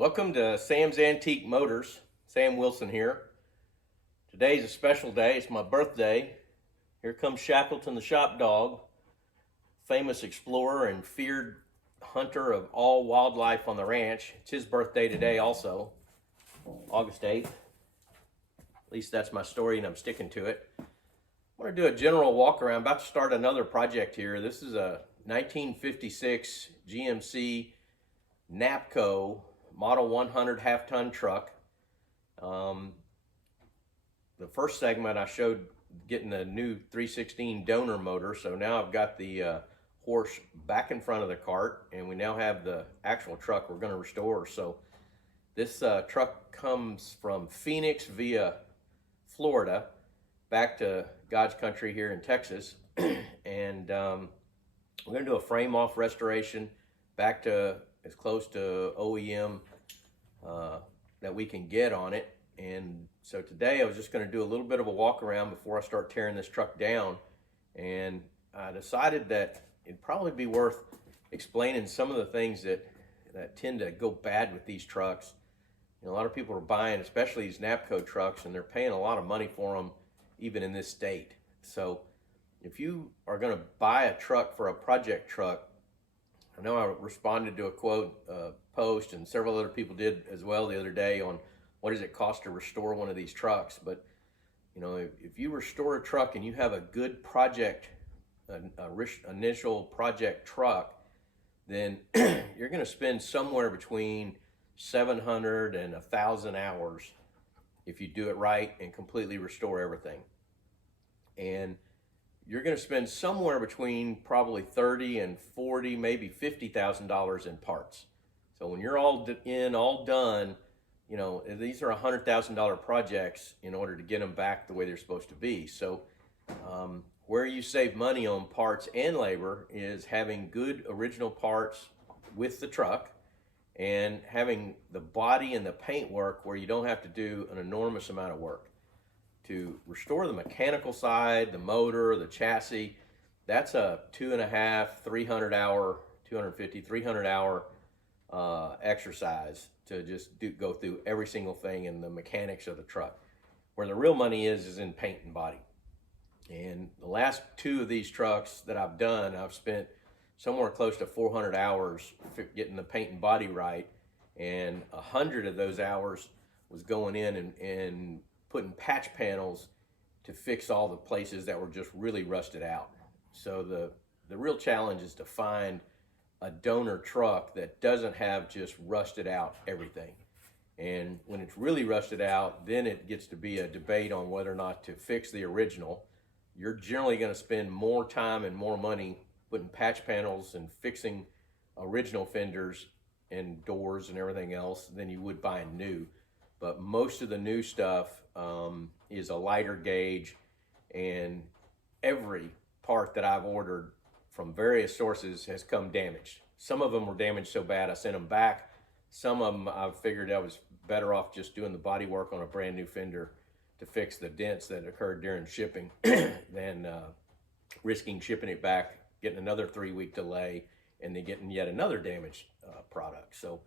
Welcome to Sam's Antique Motors. Sam Wilson here. Today's a special day. It's my birthday. Here comes Shackleton the shop dog, famous explorer and feared hunter of all wildlife on the ranch. It's his birthday today also, August 8th. At least that's my story and I'm sticking to it. I want to do a general walk around. I'm about to start another project here. This is a 1956 GMC Napco Model 100 half-ton truck. The first segment I showed getting the new 316 donor motor, so now I've got the horse back in front of the cart, and we now have the actual truck we're going to restore. So this truck comes from Phoenix via Florida back to God's country here in Texas, and we're going to do a frame-off restoration back to as close to OEM that we can get on it. And so today I was just going to do a little bit of a walk around before I start tearing this truck down, and I decided that it'd probably be worth explaining some of the things that tend to go bad with these trucks. You know, a lot of people are buying, especially these Napco trucks, and they're paying a lot of money for them even in this state. So if you are going to buy a truck for a project truck, I know I responded to a quote post, and several other people did as well the other day, on what does it cost to restore one of these trucks. But you know, if you restore a truck and you have a good project, initial project truck, then you're going to spend somewhere between 700 and 1,000 hours if you do it right and completely restore everything. And you're going to spend somewhere between probably $30 and $40, maybe $50,000 in parts. So when you're all done, you know, these are $100,000 projects in order to get them back the way they're supposed to be. So where you save money on parts and labor is having good original parts with the truck, and having the body and the paint work where you don't have to do an enormous amount of work. To restore the mechanical side, the motor, the chassis, that's a 300 hour exercise to just go through every single thing in the mechanics of the truck. Where the real money is in paint and body. And the last two of these trucks that I've done, I've spent somewhere close to 400 hours getting the paint and body right, and 100 of those hours was going in and putting patch panels to fix all the places that were just really rusted out. So the real challenge is to find a donor truck that doesn't have just rusted out everything. And when it's really rusted out, then it gets to be a debate on whether or not to fix the original. You're generally going to spend more time and more money putting patch panels and fixing original fenders and doors and everything else than you would buying new. But most of the new stuff is a lighter gauge, and every part that I've ordered from various sources has come damaged. Some of them were damaged so bad I sent them back. Some of them I figured I was better off just doing the body work on a brand new fender to fix the dents that occurred during shipping than risking shipping it back, getting another 3-week delay, and then getting yet another damaged product. So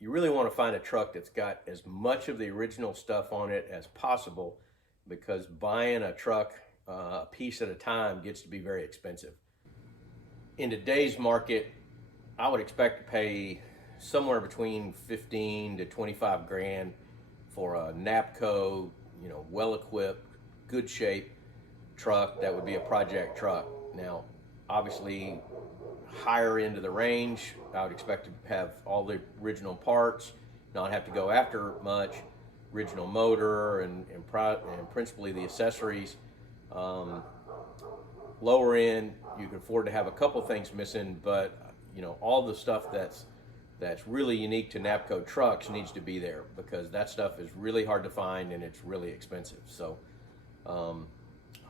you really want to find a truck that's got as much of the original stuff on it as possible, because buying a truck a piece at a time gets to be very expensive. In today's market, I would expect to pay somewhere between 15 to 25 grand for a Napco, you know, well-equipped, good shape truck that would be a project truck. Now, obviously, higher into the range, I would expect to have all the original parts, not have to go after much, original motor and principally the accessories. Lower end, you can afford to have a couple things missing, but you know, all the stuff that's really unique to Napco trucks needs to be there, because that stuff is really hard to find and it's really expensive. So I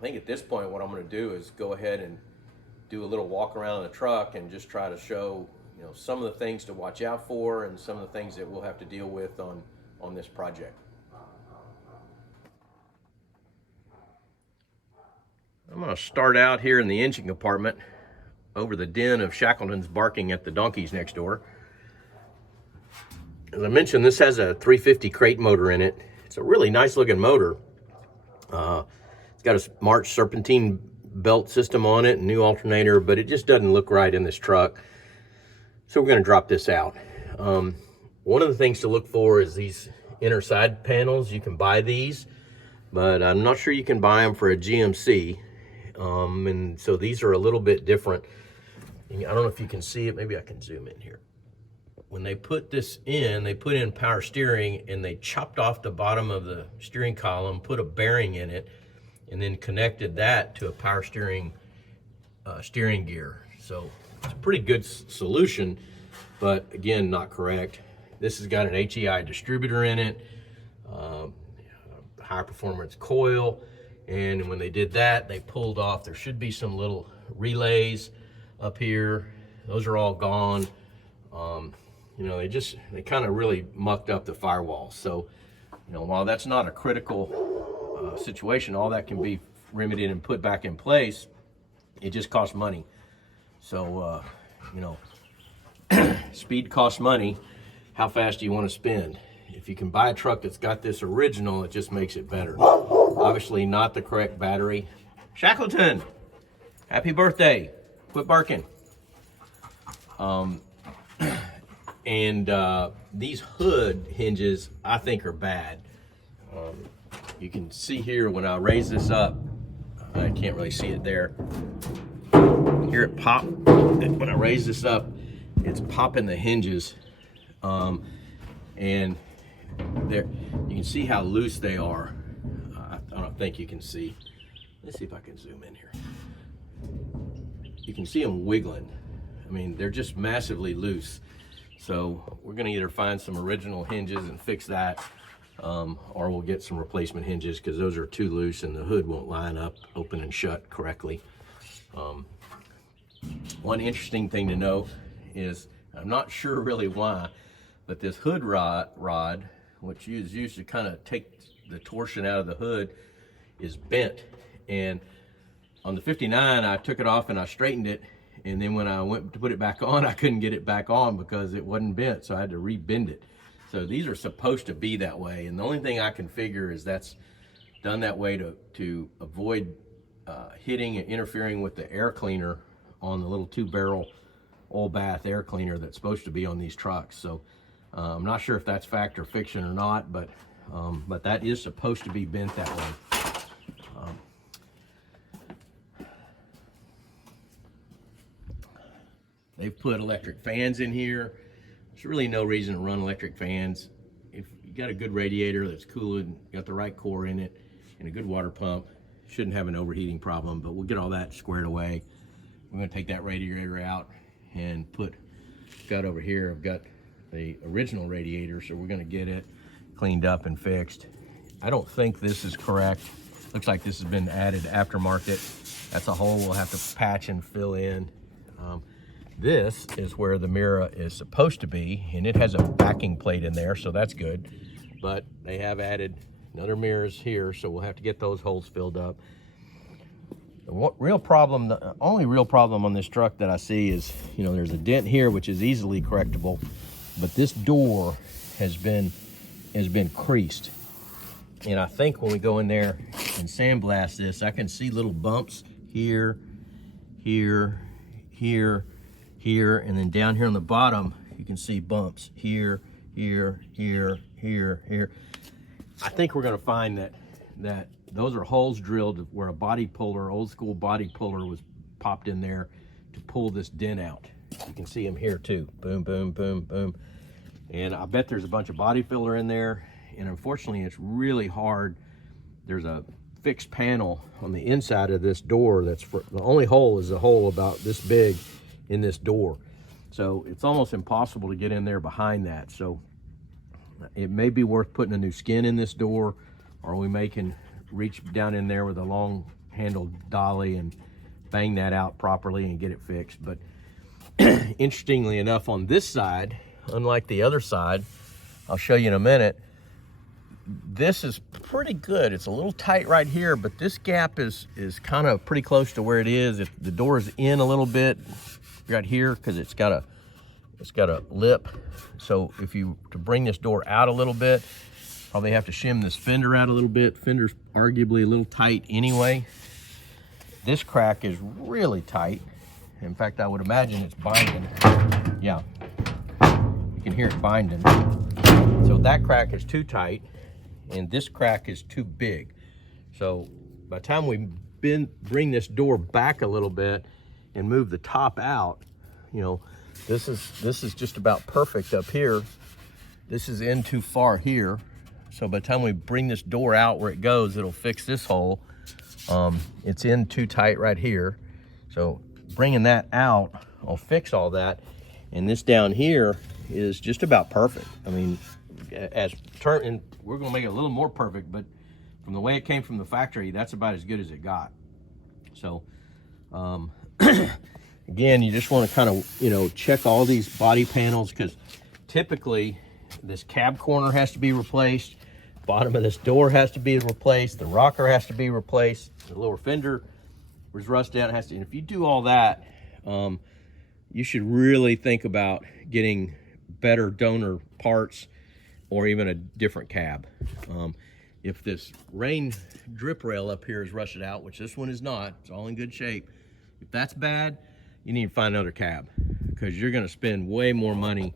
think at this point what I'm going to do is go ahead and do a little walk around the truck and just try to show, you know, some of the things to watch out for and some of the things that we'll have to deal with on this project. I'm going to start out here in the engine compartment over the den of Shackleton's barking at the donkeys next door. as I mentioned, this has a 350 crate motor in it. It's a really nice looking motor. It's got a March serpentine belt system on it, new alternator, but it just doesn't look right in this truck. So we're going to drop this out. One of the things to look for is these inner side panels. You can buy these, but I'm not sure you can buy them for a GMC. And so these are a little bit different. I don't know if you can see it. Maybe I can zoom in here. When they put this in, they put in power steering, and they chopped off the bottom of the steering column, put a bearing in it, and then connected that to a power steering steering gear. So it's a pretty good solution, but again, not correct. This has got an HEI distributor in it, high performance coil, and when they did that, they pulled off, there should be some little relays up here. Those are all gone. You know, they kind of really mucked up the firewall. So, you know, while that's not a critical situation, all that can be remedied and put back in place. It just costs money. So, you know, speed costs money. How fast do you want to spend? If you can buy a truck that's got this original, it just makes it better. Obviously not the correct battery. Shackleton, happy birthday. Quit barking. And these hood hinges, I think, are bad. You can see here when I raise this up, I can't really see it there. Hear it pop. When I raise this up, it's popping the hinges. And there, you can see how loose they are. I don't think you can see. Let's see if I can zoom in here. You can see them wiggling. I mean, they're just massively loose. So we're gonna either find some original hinges and fix that, or we'll get some replacement hinges because those are too loose and the hood won't line up, open and shut correctly. One interesting thing to note is, I'm not sure really why, but this hood rod, which is used to kind of take the torsion out of the hood, is bent. And on the 59, I took it off and I straightened it. And then when I went to put it back on, I couldn't get it back on because it wasn't bent. So I had to rebend it. So these are supposed to be that way. And the only thing I can figure is that's done that way to avoid hitting and interfering with the air cleaner on the little 2-barrel oil bath air cleaner that's supposed to be on these trucks. So I'm not sure if that's fact or fiction or not, but that is supposed to be bent that way. They've put electric fans in here. There's really no reason to run electric fans. If you got a good radiator that's cooling, got the right core in it, and a good water pump, shouldn't have an overheating problem, but we'll get all that squared away. We're gonna take that radiator out and got over here, I've got the original radiator, so we're gonna get it cleaned up and fixed. I don't think this is correct. Looks like this has been added aftermarket. That's a hole we'll have to patch and fill in. This is where the mirror is supposed to be, and it has a backing plate in there, so that's good. But they have added another mirrors here, so we'll have to get those holes filled up. The only real problem on this truck that I see is, you know, there's a dent here, which is easily correctable, but this door has been creased. And I think when we go in there and sandblast this, I can see little bumps here, here, here, here, and then down here on the bottom, you can see bumps here, here, here, here, here. I think we're gonna find that those are holes drilled where a body puller, old school body puller, was popped in there to pull this dent out. You can see them here too. Boom, boom, boom, boom. And I bet there's a bunch of body filler in there. And unfortunately, it's really hard. There's a fixed panel on the inside of this door that's the only hole is a hole about this big in this door. So it's almost impossible to get in there behind that. So it may be worth putting a new skin in this door, or we can reach down in there with a long handled dolly and bang that out properly and get it fixed. But interestingly enough, on this side, unlike the other side, I'll show you in a minute, this is pretty good. It's a little tight right here, but this gap is kind of pretty close to where it is. If the door is in a little bit right here, because it's got It's got a lip, so if you to bring this door out a little bit, probably have to shim this fender out a little bit. Fender's arguably a little tight anyway. This crack is really tight. In fact, I would imagine it's binding. Yeah, you can hear it binding. So that crack is too tight, and this crack is too big. So by the time we bring this door back a little bit and move the top out, you know, this is just about perfect up here. This is in too far here. So by the time we bring this door out where it goes, it'll fix this hole. It's in too tight right here. So bringing that out, I'll fix all that. And this down here is just about perfect. I mean, and we're gonna make it a little more perfect, but from the way it came from the factory, that's about as good as it got. So, again, you just want to kind of, you know, check all these body panels, because typically this cab corner has to be replaced, bottom of this door has to be replaced, the rocker has to be replaced, the lower fender was rusted out, and if you do all that, you should really think about getting better donor parts or even a different cab. If this rain drip rail up here is rusted out, which this one is not, it's all in good shape, if that's bad, you need to find another cab, because you're going to spend way more money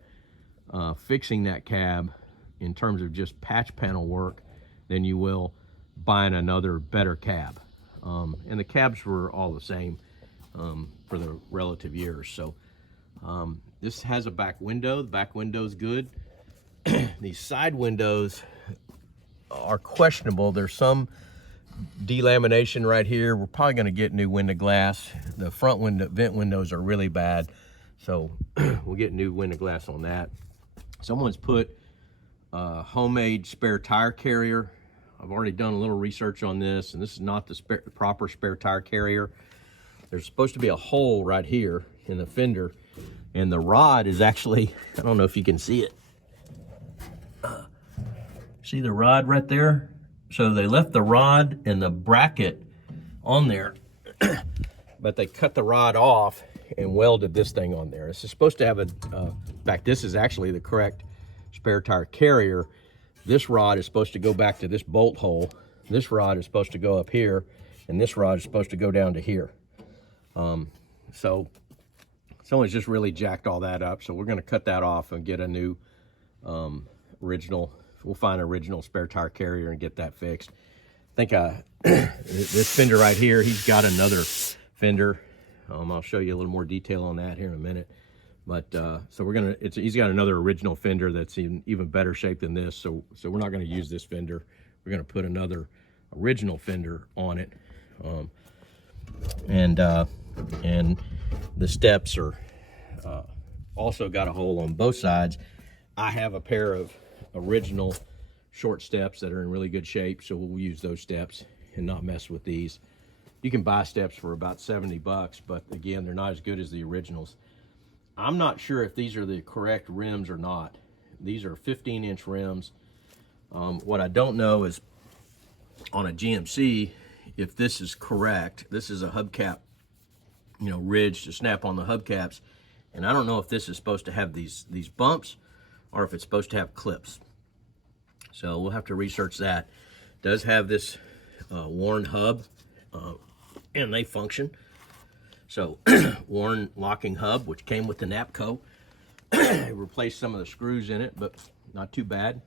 fixing that cab in terms of just patch panel work than you will buying another better cab. And the cabs were all the same for the relative years. So this has a back window. The back window is good. These side windows are questionable. There's some delamination right here. We're probably going to get new window glass. The front window vent windows are really bad, so we'll get new window glass on that. Someone's put a homemade spare tire carrier. I've already done a little research on this, and this is not the proper spare tire carrier. There's supposed to be a hole right here in the fender, and the rod is actually, I don't know if you can see it. See the rod right there? So they left the rod and the bracket on there, but they cut the rod off and welded this thing on there. This is supposed to have a, in fact, this is actually the correct spare tire carrier. This rod is supposed to go back to this bolt hole. This rod is supposed to go up here, and this rod is supposed to go down to here. So someone's just really jacked all that up. So we're gonna cut that off and get a new original. We'll find an original spare tire carrier and get that fixed. I think this fender right here, he's got another fender. I'll show you a little more detail on that here in a minute. But so we're gonna, he's got another original fender that's in even better shape than this. So we're not gonna use this fender. We're gonna put another original fender on it. And the steps are also got a hole on both sides. I have a pair of original short steps that are in really good shape, so we'll use those steps and not mess with these. You can buy steps for about 70 bucks, but again, they're not as good as the originals. I'm not sure if these are the correct rims or not. These are 15-inch rims. What I don't know is on a GMC, if this is correct. This is a hubcap, you know, ridge to snap on the hubcaps, and I don't know if this is supposed to have these bumps or if it's supposed to have clips. So we'll have to research that. It does have this worn hub, and they function. So worn locking hub, which came with the Napco. It replaced some of the screws in it, but not too bad.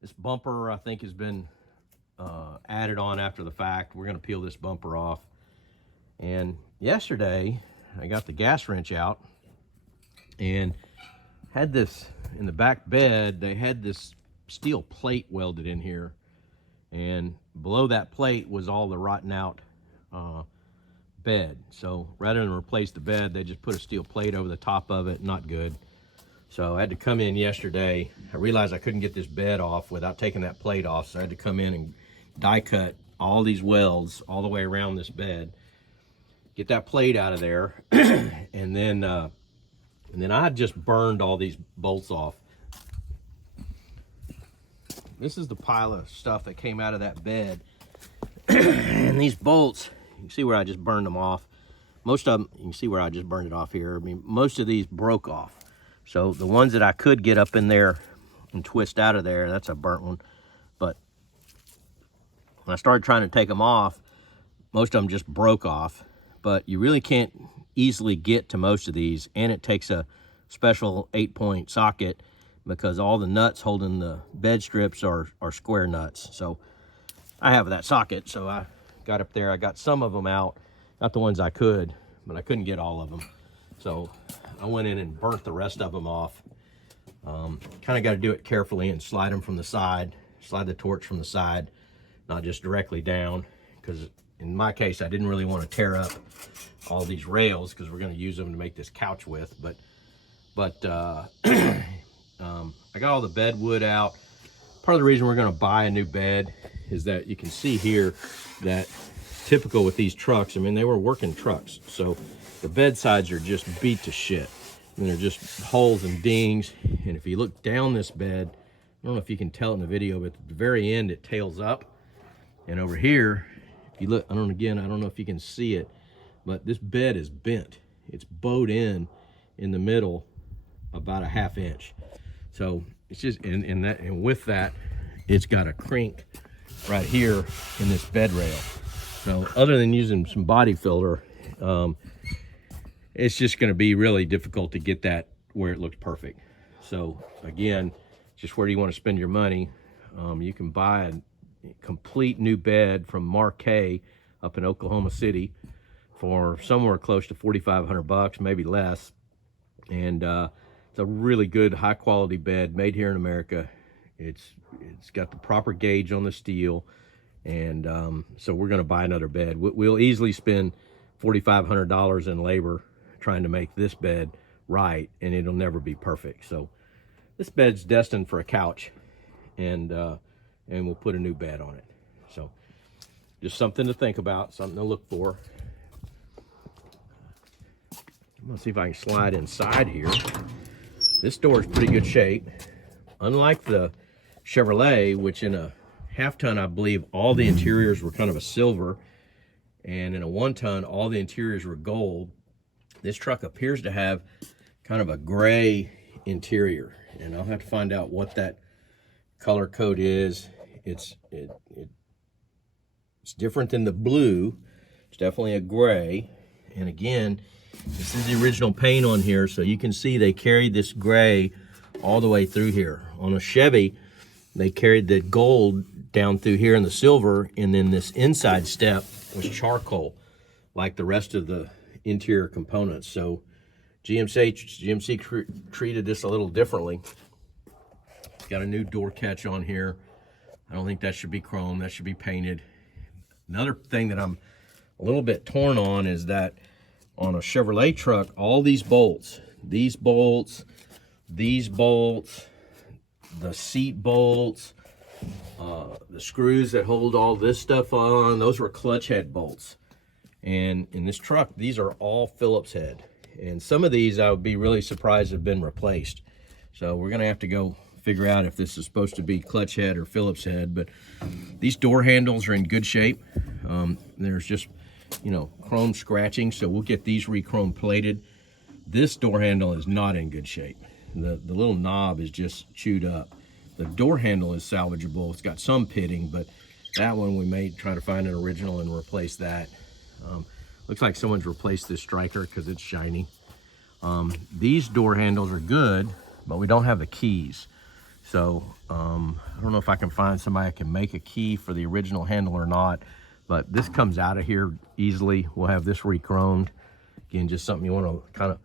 This bumper, I think, has been added on after the fact. We're gonna peel this bumper off. And yesterday, I got the gas wrench out and had this in the back bed. They had this steel plate welded in here, and below that plate was all the rotten out bed. So rather than replace the bed, they just put a steel plate over the top of it. Not good. So I had to come in yesterday. I realized I couldn't get this bed off without taking that plate off, so I had to come in and die cut all these welds all the way around this bed, get that plate out of there, and then I just burned all these bolts off. This is the pile of stuff that came out of that bed. And these bolts, you can see where I just burned them off. Most of them, you can see where I just burned it off here. I mean, most of these broke off. So the ones that I could get up in there and twist out of there, that's a burnt one. But when I started trying to take them off, most of them just broke off. But you really can't easily get to most of these, and it takes a special 8-point socket because all the nuts holding the bed strips are square nuts. So I have that socket, so I got up there. I got some of them out, not the ones I could, but I couldn't get all of them. So I went in and burnt the rest of them off. Kind of got to do it carefully and slide them from the side, slide the torch from the side, not just directly down, because in my case, I didn't really want to tear up all these rails because we're going to use them to make this couch with. But I got all the bed wood out. Part of the reason we're going to buy a new bed is that you can see here that typical with these trucks, I mean, they were working trucks. So the bed sides are just beat to shit. And they're just holes and dings. And if you look down this bed, I don't know if you can tell it in the video, but at the very end, it tails up. And over here, if you look, I don't know if you can see it, but this bed is bent. It's bowed in the middle about a 1/2 inch. So it's just, and with that, it's got a crink right here in this bed rail. So other than using some body filler, it's just going to be really difficult to get that where it looks perfect. So again, just where do you want to spend your money? You can buy a complete new bed from Marquet up in Oklahoma City for somewhere close to $4,500, maybe less. And it's a really good, high quality bed made here in America. It's got the proper gauge on the steel. And so we're going to buy another bed. We'll easily spend $4,500 in labor trying to make this bed right, and it'll never be perfect. So this bed's destined for a couch, and we'll put a new bed on it. So just something to think about, something to look for. I'm gonna see if I can slide inside here. This door is pretty good shape. Unlike the Chevrolet, which in a 1/2 ton, I believe all the interiors were kind of a silver, and in a 1 ton, all the interiors were gold. This truck appears to have kind of a gray interior, and I'll have to find out what that color code is. It's different than the blue. It's definitely a gray. And again, this is the original paint on here, so you can see they carried this gray all the way through here. On a Chevy, they carried the gold down through here in the silver, and then this inside step was charcoal, like the rest of the interior components. So GMC treated this a little differently. Got a new door catch on here. I don't think that should be chrome. That should be painted. Another thing that I'm a little bit torn on is that on a Chevrolet truck, all these bolts, the seat bolts, the screws that hold all this stuff on, those were clutch head bolts. And in this truck, these are all Phillips head. And some of these I would be really surprised have been replaced. So we're gonna have to go figure out if this is supposed to be clutch head or Phillips head. But these door handles are in good shape. There's just, you know, chrome scratching, so we'll get these re-chrome plated. This door handle is not in good shape. The little knob is just chewed up. The door handle is salvageable. It's got some pitting, but that one we may try to find an original and replace that. Looks like someone's replaced this striker because it's shiny. These door handles are good, but we don't have the keys. So I don't know if I can find somebody that can make a key for the original handle or not, but this comes out of here easily. We'll have this re-chromed. Again, just something you want to kind of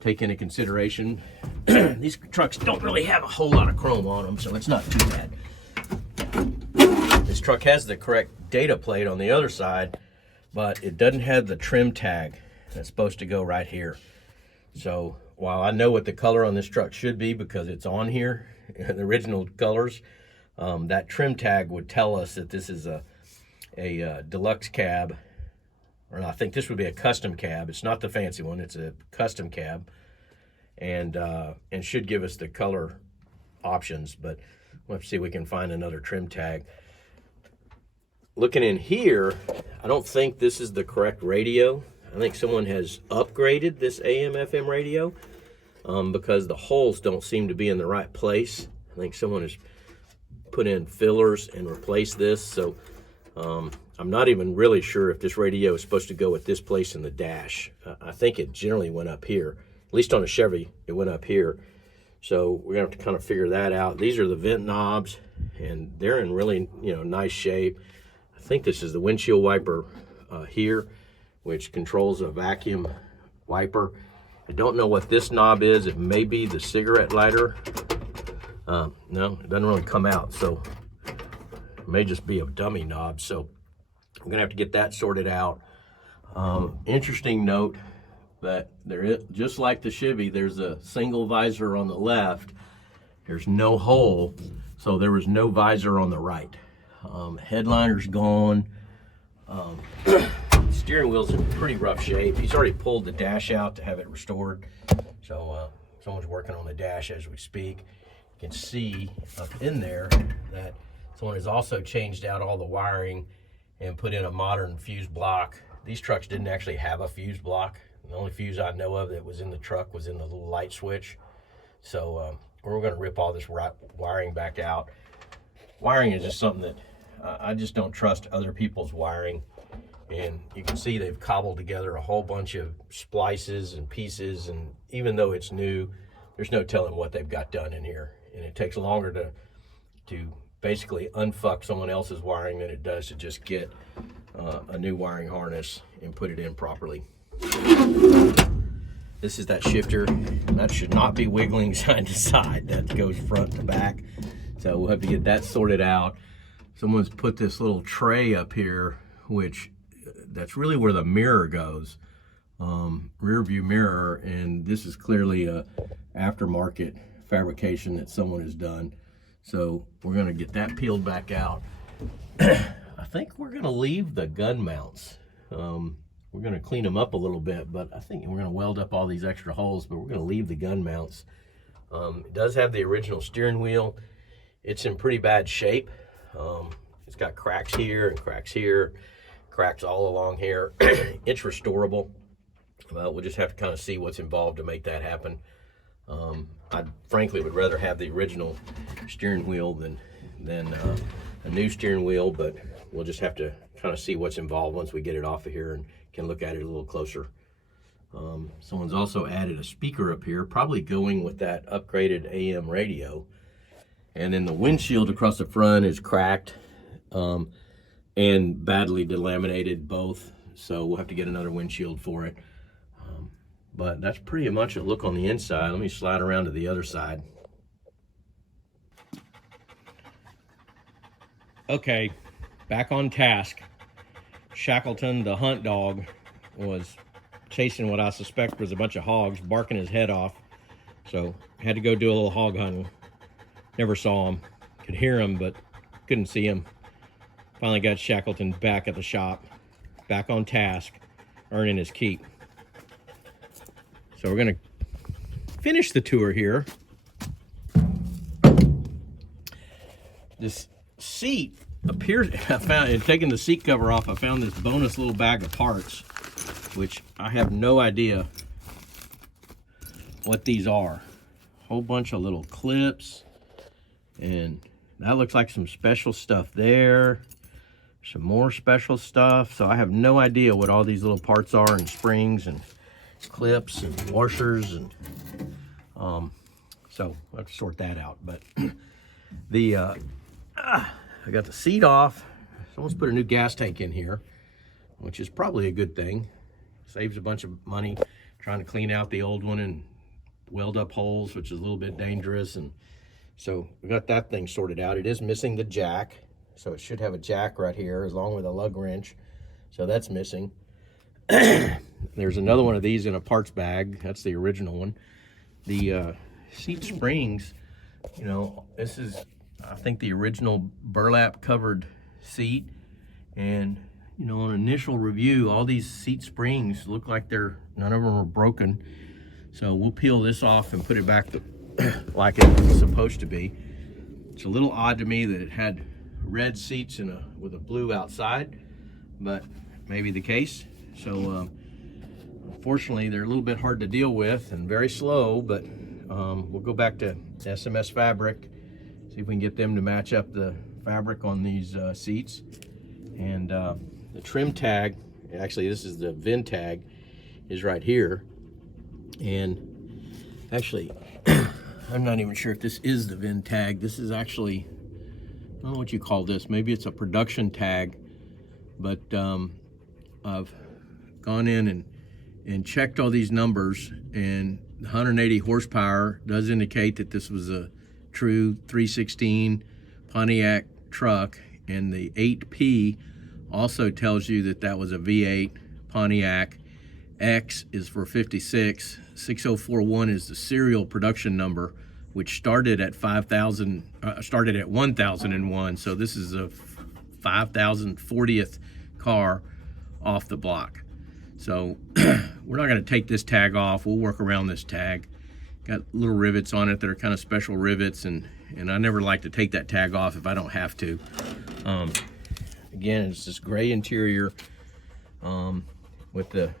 take into consideration. These trucks don't really have a whole lot of chrome on them, so it's not too bad. This truck has the correct data plate on the other side, but it doesn't have the trim tag that's supposed to go right here. So while I know what the color on this truck should be because it's on here, the original colors, that trim tag would tell us that this is a deluxe cab, or I think this would be a custom cab. It's not the fancy one, it's a custom cab, and should give us the color options, but we'll have to see if we can find another trim tag. looking in here, I don't think this is the correct radio. I think someone has upgraded this AM/FM radio because the holes don't seem to be in the right place. I think someone has put in fillers and replaced this. So I'm not even really sure if this radio is supposed to go at this place in the dash. I think it generally went up here. At least on a Chevy, it went up here. So we're gonna have to kind of figure that out. These are the vent knobs, and they're in really, nice shape. I think this is the windshield wiper here, which controls a vacuum wiper. I don't know what this knob is. It may be the cigarette lighter. No, it doesn't really come out, so it may just be a dummy knob. So I'm gonna have to get that sorted out. Interesting note that there is, just like the Chevy, there's a single visor on the left. There's no hole, so there was no visor on the right. Headliner's gone. Steering wheel's in pretty rough shape. He's already pulled the dash out to have it restored. So someone's working on the dash as we speak. You can see up in there that someone has also changed out all the wiring and put in a modern fuse block. These trucks didn't actually have a fuse block. The only fuse I know of that was in the truck was in the little light switch. So we're gonna rip all this wiring back out. Wiring is just something that I just don't trust other people's wiring. And you can see they've cobbled together a whole bunch of splices and pieces, and even though it's new, there's no telling what they've got done in here. And it takes longer to basically unfuck someone else's wiring than it does to just get a new wiring harness and put it in properly. This is that shifter. That should not be wiggling side to side. That goes front to back. So we'll have to get that sorted out. Someone's put this little tray up here, which that's really where the mirror goes. Rear view mirror, and this is clearly a aftermarket fabrication that someone has done. So we're gonna get that peeled back out. I think we're gonna leave the gun mounts. We're gonna clean them up a little bit, but I think we're gonna weld up all these extra holes, but we're gonna leave the gun mounts. It does have the original steering wheel. It's in pretty bad shape. It's got cracks here and cracks here, cracks all along here. It's restorable. We'll just have to kind of see what's involved to make that happen. I frankly would rather have the original steering wheel than a new steering wheel, but we'll just have to kind of see what's involved once we get it off of here and can look at it a little closer. Someone's also added a speaker up here, probably going with that upgraded AM radio. And then the windshield across the front is cracked and badly delaminated both. So we'll have to get another windshield for it. But that's pretty much a look on the inside. Let me slide around to the other side. Okay, back on task. Shackleton, the hunt dog, was chasing what I suspect was a bunch of hogs, barking his head off. So had to go do a little hog hunting. Never saw him. Could hear him, but couldn't see him. Finally got Shackleton back at the shop, back on task, earning his keep. So we're gonna finish the tour here. This seat appears, I found, in taking the seat cover off, I found this bonus little bag of parts, which I have no idea what these are. Whole bunch of little clips, and that looks like some special stuff there. Some more special stuff. So I have no idea what all these little parts are, and springs and clips and washers, and so I'll have to sort that out. But I got the seat off. Someone's put a new gas tank in here, which is probably a good thing. Saves a bunch of money trying to clean out the old one and weld up holes, which is a little bit dangerous. And so we got that thing sorted out. It is missing the jack, so it should have a jack right here along with a lug wrench. So that's missing. There's another one of these in a parts bag. That's the original one. The seat springs, you know, this is, I think, the original burlap covered seat. And, you know, on initial review, all these seat springs look like none of them are broken. So we'll peel this off and put it back to like it's supposed to be. It's a little odd to me that it had red seats with a blue outside, but maybe the case. So unfortunately, they're a little bit hard to deal with and very slow, but we'll go back to SMS fabric, see if we can get them to match up the fabric on these seats. And the trim tag, actually this is the VIN tag, is right here. And actually, I'm not even sure if this is the VIN tag. This is actually, I don't know what you call this. Maybe it's a production tag, but I've gone in and checked all these numbers, and 180 horsepower does indicate that this was a true 316 Pontiac truck, and the 8P also tells you that that was a V8 Pontiac. X is for 56. 6041 is the serial production number, which started at 1001. So this is a 5040th car off the block. So we're not going to take this tag off. We'll work around this tag. Got little rivets on it that are kind of special rivets, and I never like to take that tag off if I don't have to. Again, it's this gray interior with the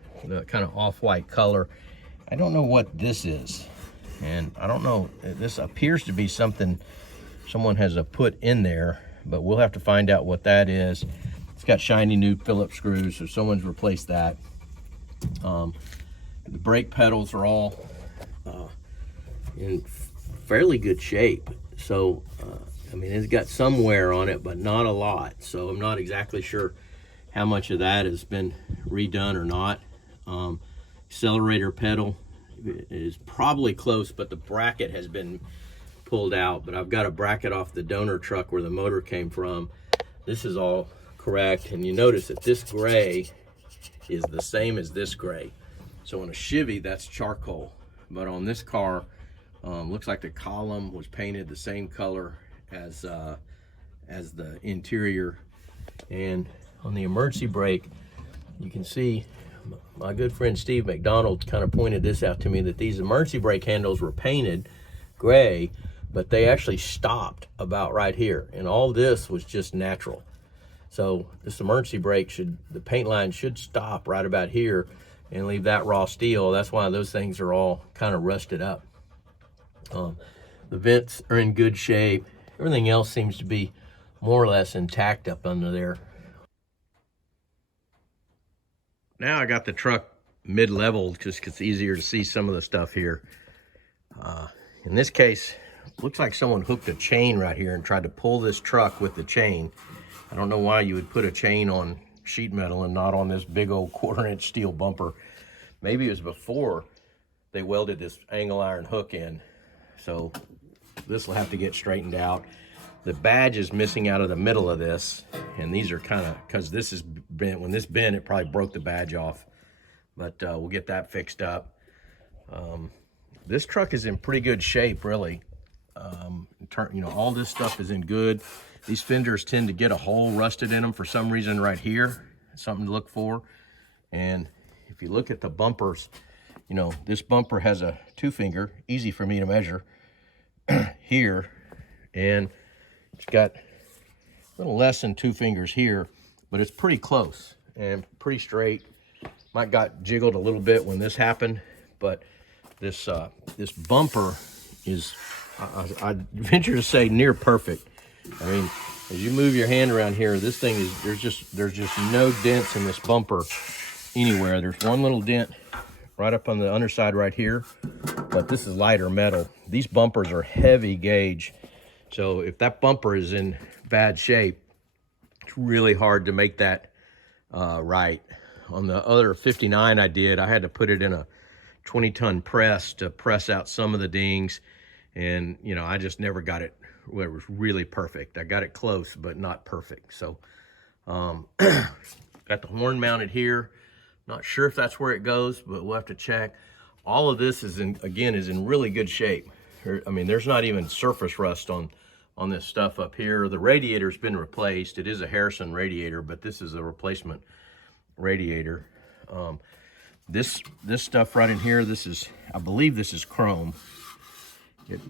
kind of off-white color. I don't know what this is, and I don't know, this appears to be something someone has put in there, but we'll have to find out what that is. It's got shiny new Phillips screws, so someone's replaced that. The brake pedals are all in fairly good shape, so I mean, it's got some wear on it, but not a lot, so I'm not exactly sure how much of that has been redone or not. Accelerator pedal is probably close, but the bracket has been pulled out. But I've got a bracket off the donor truck where the motor came from. This is all correct, and you notice that this gray is the same as this gray. So on a Chevy, that's charcoal, but on this car, looks like the column was painted the same color as the interior. And on the emergency brake, you can see my good friend Steve McDonald kind of pointed this out to me, that these emergency brake handles were painted gray, but they actually stopped about right here, and all this was just natural. So this emergency brake the paint line should stop right about here and leave that raw steel. That's why those things are all kind of rusted up. The vents are in good shape. Everything else seems to be more or less intact up under there. Now I got the truck mid-level just 'cause it's easier to see some of the stuff here. In this case, looks like someone hooked a chain right here and tried to pull this truck with the chain. I don't know why you would put a chain on sheet metal and not on this big old 1/4-inch steel bumper. Maybe it was before they welded this angle iron hook in. So this will have to get straightened out. The badge is missing out of the middle of this, and these are kind of, because this is bent, when this bent, it probably broke the badge off, but we'll get that fixed up. This truck is in pretty good shape, really. You know, all this stuff is in good. These fenders tend to get a hole rusted in them for some reason right here. Something to look for. And if you look at the bumpers, you know, this bumper has a 2-finger, easy for me to measure, here, and it's got a little less than 2 fingers here, but it's pretty close and pretty straight. Might got jiggled a little bit when this happened, but this this bumper is, I'd venture to say, near perfect. I mean, as you move your hand around here, this thing is, there's just no dents in this bumper anywhere. There's one little dent right up on the underside right here, but this is lighter metal. These bumpers are heavy gauge. So if that bumper is in bad shape, it's really hard to make that right. On the other 59 I did, I had to put it in a 20-ton press to press out some of the dings. And, you know, I just never got it where it was really perfect. I got it close, but not perfect. So got the horn mounted here. Not sure if that's where it goes, but we'll have to check. All of this is in really good shape. I mean, there's not even surface rust on this stuff up here. The radiator's been replaced. It is a Harrison radiator, but this is a replacement radiator. This stuff right in here, I believe this is chrome. It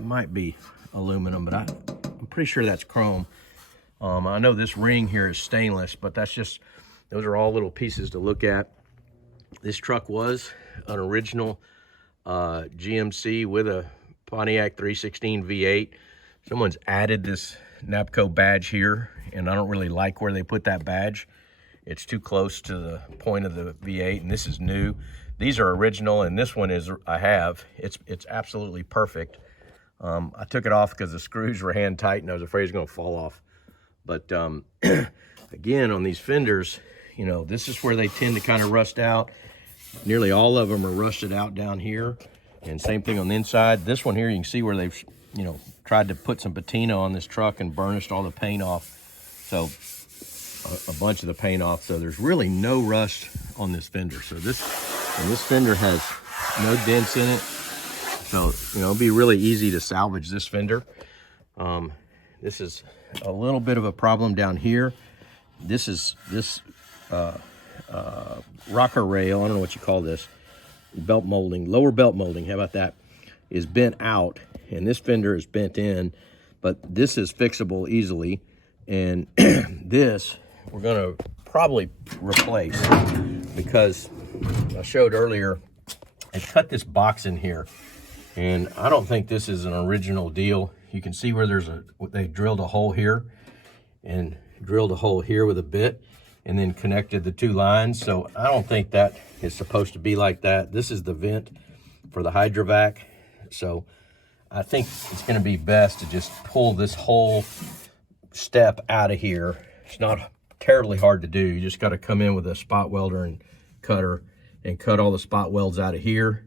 might be aluminum, but I'm pretty sure that's chrome. I know this ring here is stainless, but those are all little pieces to look at. This truck was an original GMC with a Pontiac 316 V8. Someone's added this Napco badge here, and I don't really like where they put that badge. It's too close to the point of the V8, and this is new. These are original, and this one is it's absolutely perfect. I took it off because the screws were hand tight, and I was afraid it was going to fall off. But again, on these fenders, you know, this is where they tend to kind of rust out. Nearly all of them are rusted out down here, and same thing on the inside. This one here, you can see where they've, you know, tried to put some patina on this truck and burnished all the paint off. So a bunch of the paint off. So there's really no rust on this fender. So this fender has no dents in it. So, you know, it'll be really easy to salvage this fender. This is a little bit of a problem down here. This rocker rail, I don't know what you call this, belt molding, lower belt molding, how about that, is bent out, and this fender is bent in, but this is fixable easily, and this we're gonna probably replace, because I showed earlier, I cut this box in here, and I don't think this is an original deal. You can see where they drilled a hole here and drilled a hole here with a bit and then connected the two lines. So I don't think that is supposed to be like that. This is the vent for the Hydrovac. So I think it's gonna be best to just pull this whole step out of here. It's not terribly hard to do. You just gotta come in with a spot welder and cutter and cut all the spot welds out of here,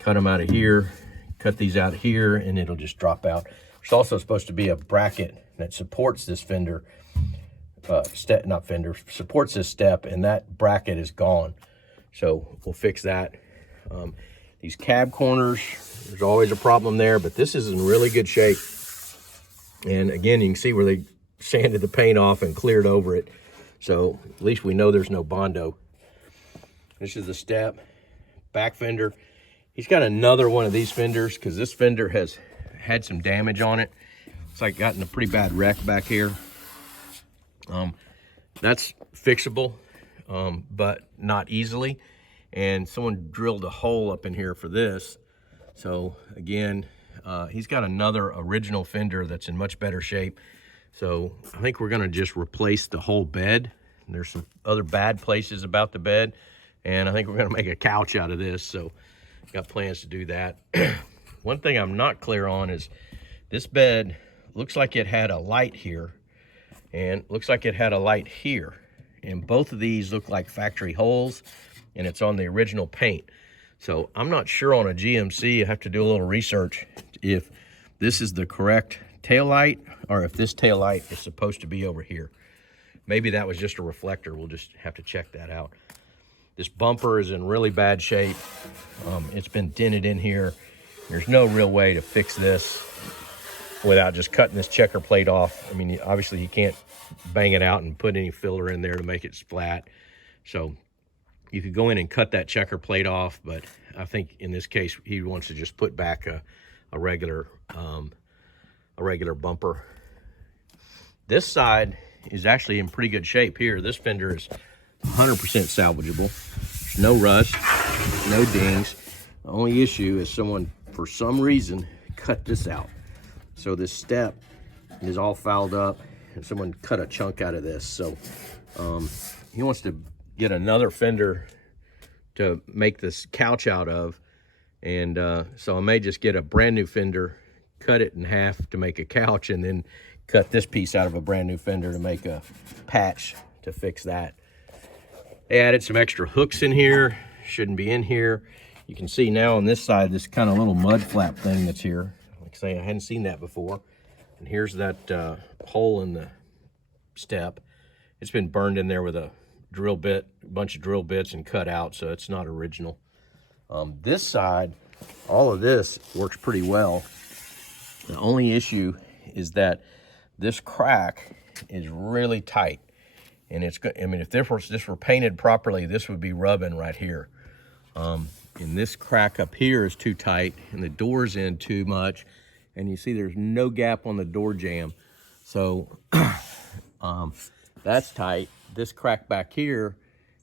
cut them out of here, cut these out of here, and it'll just drop out. There's also supposed to be a bracket that supports this fender, supports this step, and that bracket is gone. So we'll fix that. These cab corners, there's always a problem there, but this is in really good shape. And again, you can see where they sanded the paint off and cleared over it. So at least we know there's no Bondo. This is the step, back fender. He's got another one of these fenders because this fender has had some damage on it. It's like gotten a pretty bad wreck back here. That's fixable, but not easily. And someone drilled a hole up in here for this. So again, he's got another original fender that's in much better shape. So I think we're gonna just replace the whole bed. And there's some other bad places about the bed, and I think we're gonna make a couch out of this. So got plans to do that. One thing I'm not clear on is this bed looks like it had a light here and looks like it had a light here. And both of these look like factory holes, and it's on the original paint. So I'm not sure on a GMC, I have to do a little research if this is the correct tail light or if this tail light is supposed to be over here. Maybe that was just a reflector. We'll just have to check that out. This bumper is in really bad shape. It's been dented in here. There's no real way to fix this without just cutting this checker plate off. I mean, obviously you can't bang it out and put any filler in there to make it flat. So you could go in and cut that checker plate off, but I think in this case, he wants to just put back a regular bumper. This side is actually in pretty good shape here. This fender is 100% salvageable. There's no rust, no dings. The only issue is someone, for some reason, cut this out. So this step is all fouled up, and someone cut a chunk out of this. So he wants to get another fender to make this couch out of. And so I may just get a brand new fender, cut it in half to make a couch, and then cut this piece out of a brand new fender to make a patch to fix that. They added some extra hooks in here, shouldn't be in here. You can see now on this side, this kind of little mud flap thing that's here. Like I say, I hadn't seen that before. And here's that hole in the step. It's been burned in there with a drill bit, a bunch of drill bits, and cut out, so it's not original. This side, all of this works pretty well. The only issue is that this crack is really tight. And it's good. I mean, if this were painted properly, this would be rubbing right here. And this crack up here is too tight, and the door's in too much. And you see there's no gap on the door jamb. So That's tight. This crack back here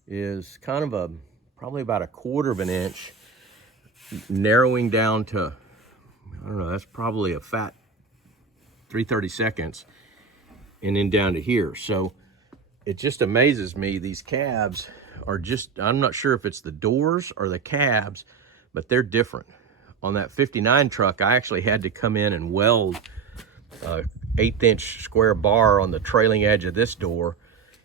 is kind of probably about 1/4 of an inch, narrowing down to, I don't know, that's probably a fat 3/32, and then down to here. So it just amazes me. These cabs are just, I'm not sure if it's the doors or the cabs, but they're different. On that 59 truck, I actually had to come in and weld a 1/8" square bar on the trailing edge of this door,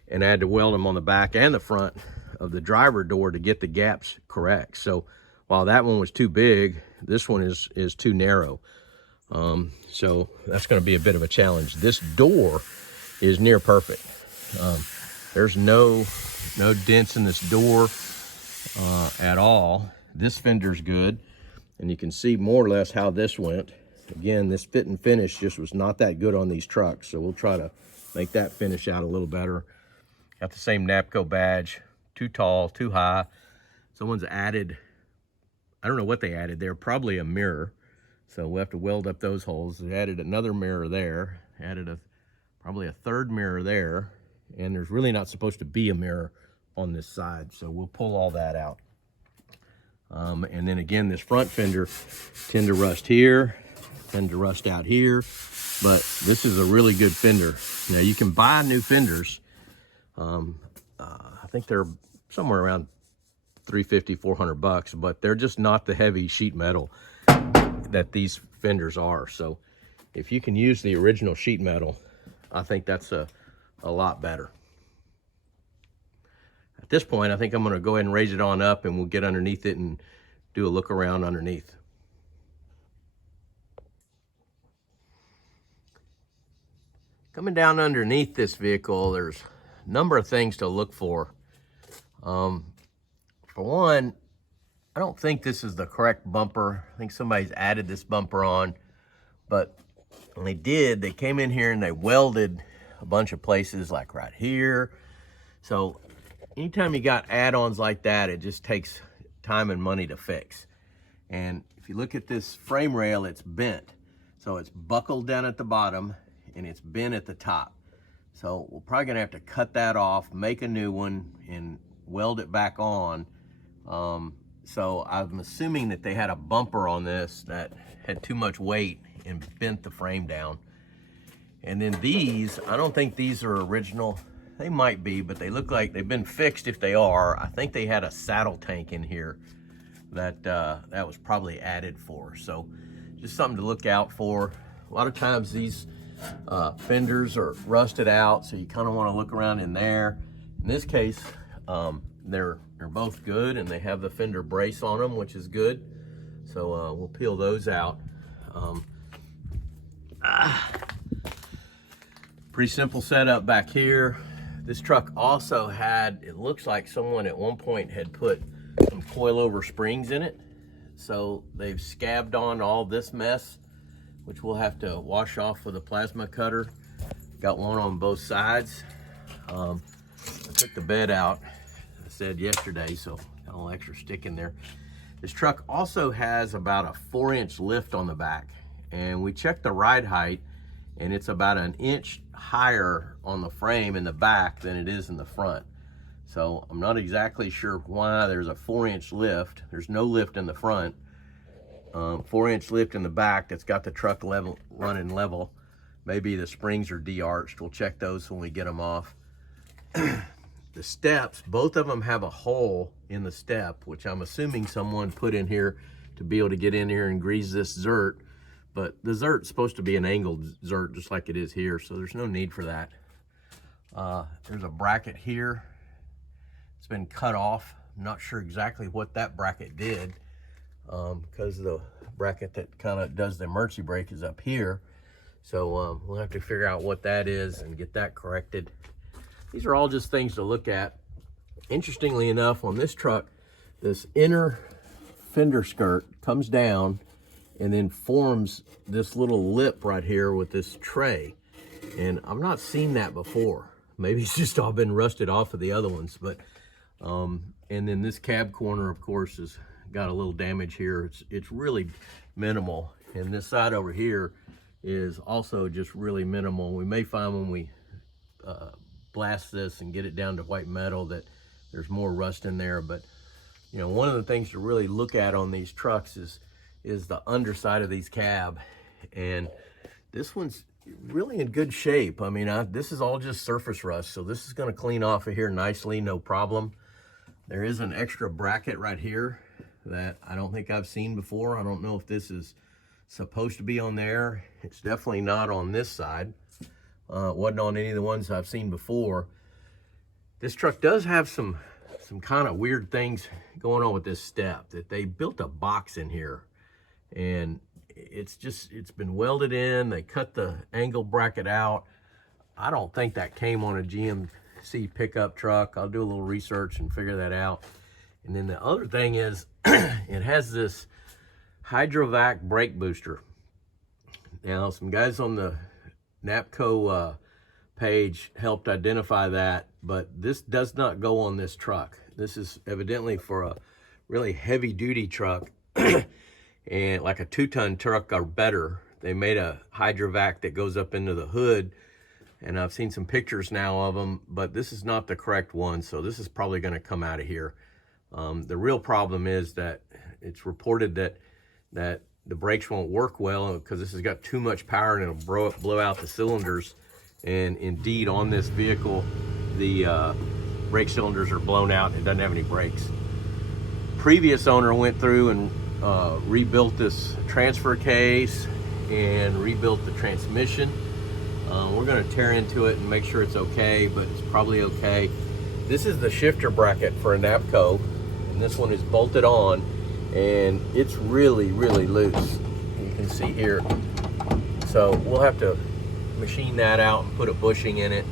and I had to weld them on the back and the front of the driver door to get the gaps correct. So while that one was too big, this one is too narrow. So that's going to be a bit of a challenge. This door is near perfect. There's no dents in this door at all. This fender's good, and you can see more or less how this went. Again, this fit and finish just was not that good on these trucks, so we'll try to make that finish out a little better. Got the same Napco badge. Too tall, too high. Someone's added, I don't know what they added there, probably a mirror. So we'll have to weld up those holes. They added another mirror there, added probably a third mirror there, and there's really not supposed to be a mirror on this side, so we'll pull all that out. And then again, this front fender tend to rust here, tend to rust out here, but this is a really good fender. Now you can buy new fenders. I think they're somewhere around $350, $400, but they're just not the heavy sheet metal that these fenders are. So if you can use the original sheet metal, I think that's a lot better. At this point, I think I'm going to go ahead and raise it on up, and we'll get underneath it and do a look around underneath. Coming down underneath this vehicle, there's a number of things to look for. For one, I don't think this is the correct bumper. I think somebody's added this bumper on, but when they did, they came in here and they welded a bunch of places, like right here. So anytime you got add-ons like that, it just takes time and money to fix. And if you look at this frame rail, it's bent. So it's buckled down at the bottom and it's bent at the top. So we're probably gonna have to cut that off, make a new one, and weld it back on. So I'm assuming that they had a bumper on this that had too much weight and bent the frame down. And then these, I don't think these are original. They might be, but they look like they've been fixed if they are. I think they had a saddle tank in here that that was probably added for. So just something to look out for. A lot of times these fenders are rusted out, so you kind of want to look around in there. In this case, they're both good, and they have the fender brace on them, which is good. So we'll peel those out. Pretty simple setup back here. This truck also had, it looks like someone at one point had put some coilover springs in it. So they've scabbed on all this mess, which we'll have to wash off with a plasma cutter. Got one on both sides. I took the bed out, I said yesterday, so got a little extra stick in there. This truck also has about a 4-inch lift on the back, and we checked the ride height, and it's about 1 inch higher on the frame in the back than it is in the front. So I'm not exactly sure why there's a 4-inch lift. There's no lift in the front. 4-inch lift in the back that's got the truck level, running level. Maybe the springs are de-arched. We'll check those when we get them off. The steps, both of them have a hole in the step, which I'm assuming someone put in here to be able to get in here and grease this zert. But the zert's supposed to be an angled zert, just like it is here, so there's no need for that. There's a bracket here. It's been cut off. I'm not sure exactly what that bracket did, because the bracket that kind of does the emergency brake is up here. So we'll have to figure out what that is and get that corrected. These are all just things to look at. Interestingly enough, on this truck, this inner fender skirt comes down and then forms this little lip right here with this tray. And I've not seen that before. Maybe it's just all been rusted off of the other ones, but, and then this cab corner, of course, has got a little damage here. It's really minimal. And this side over here is also just really minimal. We may find when we blast this and get it down to white metal, that there's more rust in there. But you know, one of the things to really look at on these trucks is the underside of these cab, and this one's really in good shape. I mean, this is all just surface rust, so this is going to clean off of here nicely, no problem. There is an extra bracket right here that I don't think I've seen before. I don't know if this is supposed to be on there. It's definitely not on this side. It wasn't on any of the ones I've seen before. This truck does have some kind of weird things going on with this step, that they built a box in here, and it's been welded in. They cut the angle bracket out. I don't think that came on a GMC pickup truck. I'll do a little research and figure that out. And then the other thing is it has this Hydrovac brake booster. Now, some guys on the Napco page helped identify that, but this does not go on this truck. This is evidently for a really heavy duty truck and like a 2-ton truck or better. They made a Hydrovac that goes up into the hood, and I've seen some pictures now of them, but this is not the correct one, so this is probably going to come out of here. The real problem is that it's reported that the brakes won't work well because this has got too much power and it'll blow out the cylinders. And indeed, on this vehicle, the brake cylinders are blown out. It doesn't have any brakes. Previous owner went through and rebuilt this transfer case and rebuilt the transmission. We're going to tear into it and make sure it's okay, but it's probably okay. This is the shifter bracket for a Napco, and this one is bolted on, and it's really, really loose. You can see here. So we'll have to machine that out and put a bushing in it.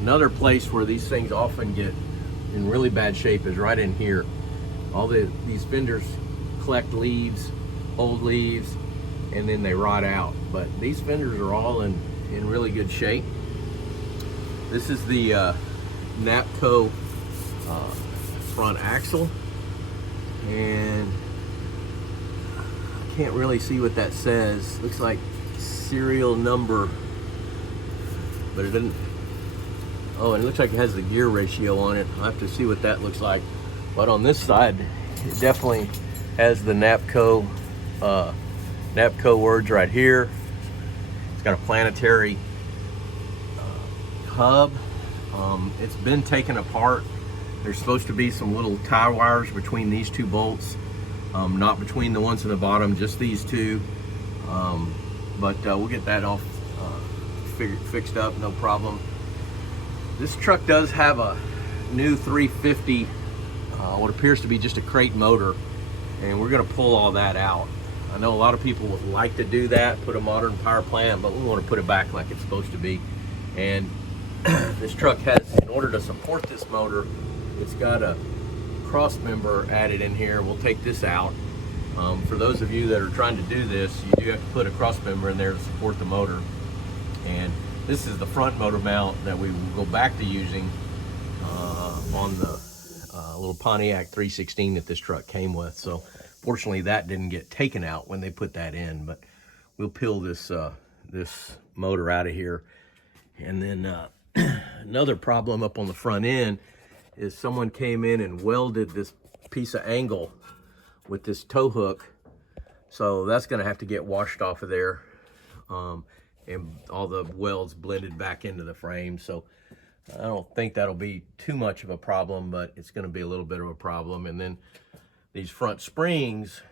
Another place where these things often get in really bad shape is right in here. These fenders collect leaves, old leaves, and then they rot out. But these fenders are all in really good shape. This is the Napco front axle, and I can't really see what that says. Looks like serial number, but it doesn't. Oh, and it looks like it has the gear ratio on it. I'll have to see what that looks like. But on this side, it definitely has the Napco words right here. It's got a planetary hub. It's been taken apart. There's supposed to be some little tie wires between these two bolts, not between the ones in the bottom, just these two. But we'll get that all fixed up, no problem. This truck does have a new 350, what appears to be just a crate motor, and we're going to pull all that out. I know a lot of people would like to do that, put a modern power plant, but we want to put it back like it's supposed to be. And this truck has, in order to support this motor, it's got a cross member added in here. We'll take this out. For those of you that are trying to do this, you do have to put a cross member in there to support the motor. And this is the front motor mount that we will go back to using on the little Pontiac 316 that this truck came with. So fortunately that didn't get taken out when they put that in, but we'll peel this this motor out of here. And then another problem up on the front end is someone came in and welded this piece of angle with this tow hook, so that's going to have to get washed off of there, and all the welds blended back into the frame. So I don't think that'll be too much of a problem, but it's going to be a little bit of a problem. And then these front springs,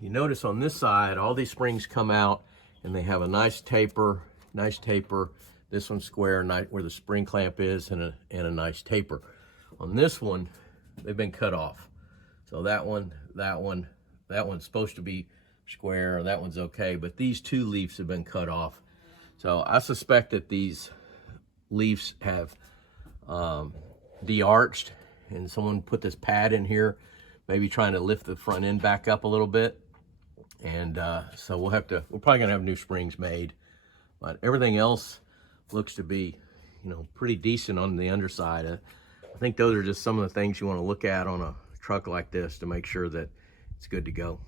you notice on this side, all these springs come out and they have a nice taper. This one's square, where the spring clamp is, and a nice taper. On this one, they've been cut off. So that one's supposed to be square, that one's okay, but these two leaves have been cut off. So I suspect that these leaves have de-arched, and someone put this pad in here, maybe trying to lift the front end back up a little bit. And so we're probably gonna have new springs made, but everything else looks to be, pretty decent on the underside. I think those are just some of the things you want to look at on a truck like this to make sure that it's good to go.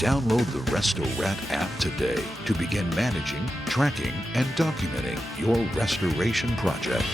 Download the Resto-Rat app today to begin managing, tracking, and documenting your restoration project.